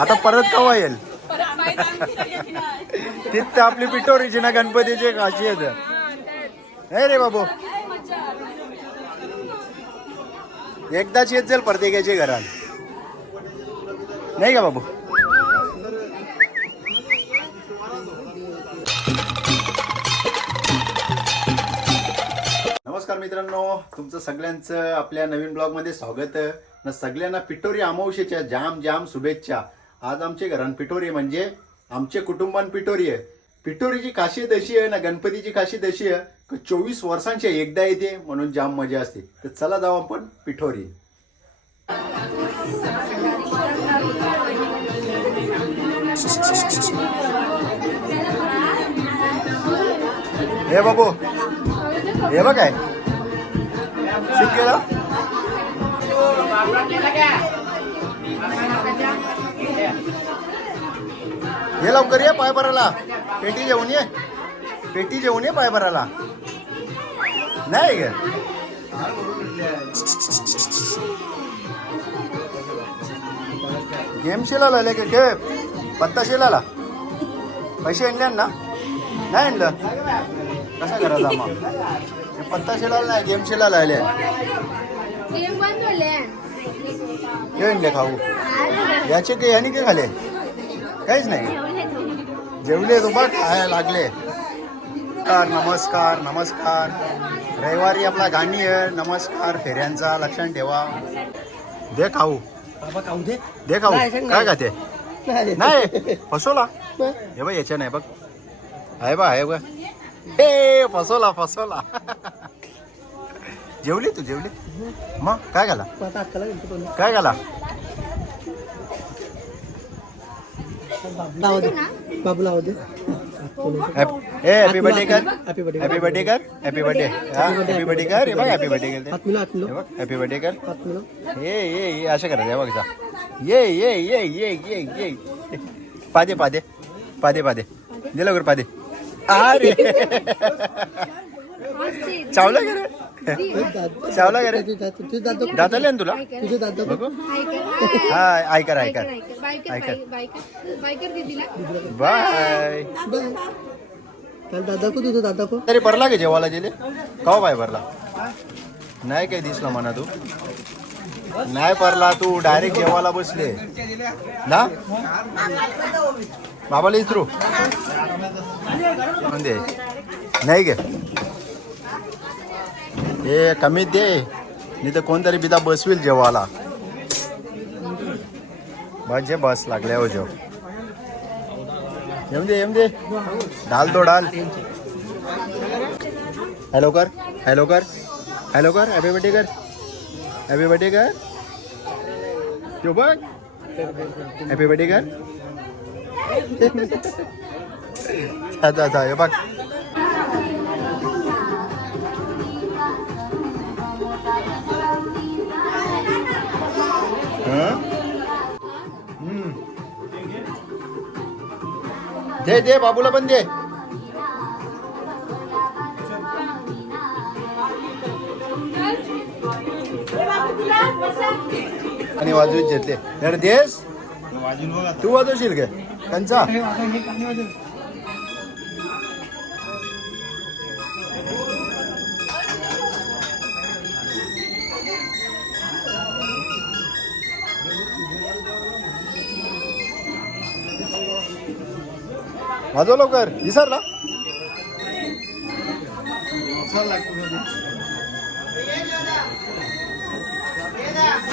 आता परत कवा येईल? तिथं आपली पिठोरीची ना गणपतीची काशी येत नाही रे बाबू. एकदाच येत जाईल प्रत्येकाच्या घरात. नाही का बाबू? नमस्कार मित्रांनो तुमचं सगळ्यांचं आपल्या नवीन ब्लॉगमध्ये स्वागत न सगळ्यांना पिठोरी अमावशेच्या जाम जाम शुभेच्छा. आज आमचे घरान पिठोरी म्हणजे आमचे कुटुंबान पिठोरी आहे. पिठोरीची खासियत अशी आहे ना गणपतीची खासियत अशी आहे की चोवीस वर्षांच्या एकदा येते म्हणून जाम मजा असते. तर चला जाऊ आपण पिठोरी. हे बाबू हे बघ काय. शिक केलं? हे लवकर ये पाय भरायला. पेटी जेवून ये. पेटी जेवून ये पाय भरायला. नाही ग. गेम शिलाला का के पत्ता शिलाला पैसे आणले ना? नाही आणलं. कसा करायचा मग पत्ता शिलाला नाही गेम शिलाला आले. हे आणले खाऊ. याचे काही आणि काय खाले? काहीच नाही. जेवले तू बघ खायला लागले. नमस्कार नमस्कार नमस्कार. रविवारी आपला गाणी आहे. नमस्कार फेऱ्यांचा लक्षात ठेवा. दे खाऊ. दे. खाऊ. काय. खाते? नाही. नाही फसवला. हे बघ याच्या नाही बघ. आहे बा आहे बघ हे फसवला फसवला. जेवली तू जेवली? मग काय घाला. काय हॅप- बर्थडे कर. हॅपी बर्थडे कर. हॅपी बर्थडे हॅपी बर्थडे कर. हे बघ हॅपी बर्थडे कर बघ हॅपी बर्थडे कर. ये ये ये असं करायचं हे बघ जा. ये ये ये ये ये ये. पादे पादे. पादे पादे. दे लवकर पादे. अरे. चावला का रे? चावला का रे. दाताले ना तुला? तुझे दात. बघू. हा ऐकर ऐकर. ऐकर. बाय दात दाखव तुझं दात दाखव. तरी भरला का जेवायला गेले? का बाय भरला? नाही काही दिसला म्हणा तू. नाही भरला तू डायरेक्ट जेवायला बसले. ना? बाबाला इचरू. दे नाही गे. हे कमी दे. नाही तर कोणतरी बिदा बसवील जेवायला. बस जे बस लागले हो जेव. येऊन दे एम दे. डाल तो डाल हॅलो कर हॅलो कर हॅलो कर हॅपी बर्थडे कर हॅपी बर्थडे कर तो बघ हॅपी बर्थडे कर अच्छा अच्छा हे बघ दे दे बाबूला पण दे. आणि वाजवीत घेतले. देस तू वाजवशील का? त्यांचा? वाजव लवकर. विसरला?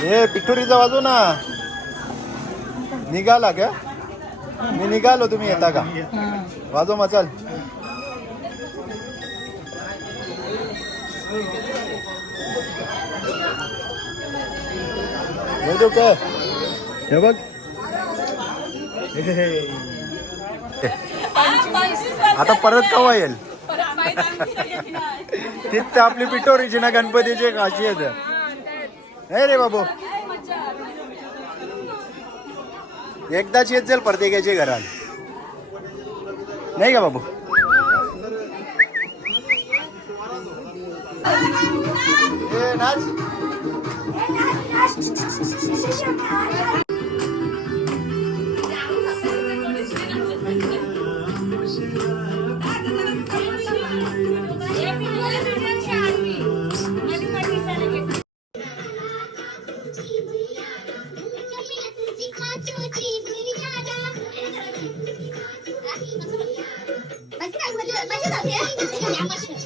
ए पिठुरीचा वाजव ना. निघाला का? मी निघालो तुम्ही येता का? वाजव मग चल. येतो का हे बघ. आता परत कवा येईल? तिथं आपली पिठोरीची ना गणपतीची काशी येत नाही रे बाबू. एकदाच येत जाईल प्रत्येकाच्या घरात. नाही का बाबू? ए, नाच. 마셔도 돼요? 그냥 안 마시면